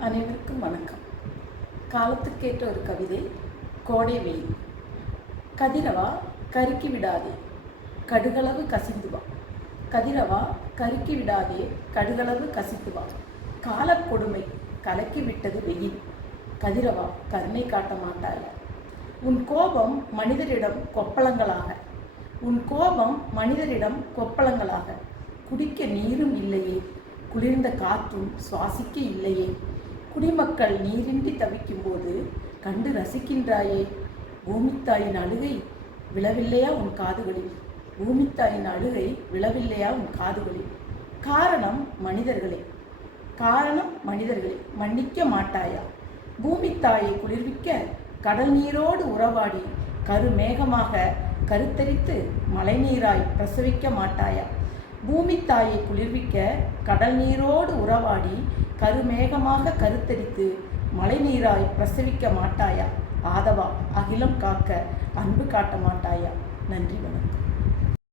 அனைவருக்கும் வணக்கம். காலத்துக்கேற்ற ஒரு கவிதை கோடை வெயில் கதிரவா கருக்கி விடாதே. கடுகளவு கசிந்து வா. கதிரவா கருக்கி விடாதே. கடுகளவு கசித்து வா. காலக்கொடுமை கலக்கி விட்டது வெயில். கதிரவா கருணை காட்ட மாட்டாய. உன் கோபம் மனிதரிடம் கொப்பளங்களாக. உன் கோபம் மனிதரிடம் கொப்பளங்களாக. குடிக்க நீரும் இல்லையே. குளிர்ந்த காற்றும் சுவாசிக்க இல்லையே. குடிமக்கள் நீரின்றி தவிக்கும்போது கண்டு ரசிக்கின்றாயே. பூமித்தாயின் அழுகை விழவில்லையா உன் காதுகளில்? பூமித்தாயின் அழுகை விழவில்லையா உன் காதுகளில்? காரணம் மனிதர்களே. காரணம் மனிதர்களே. மன்னிக்க மாட்டாயா? பூமித்தாயை குளிர்விக்க கடல் நீரோடு உறவாடி கருமேகமாக கருத்தரித்து மழைநீராய் பிரசவிக்க மாட்டாயா? பூமி தாயை குளிர்விக்க கடல் நீரோடு உறவாடி கருமேகமாக கருத்தரித்து மழைநீராய் பிரசவிக்க மாட்டாயா? ஆதவா அகிலம் காக்க அன்பு காட்ட மாட்டாயா? நன்றி வணக்கம்.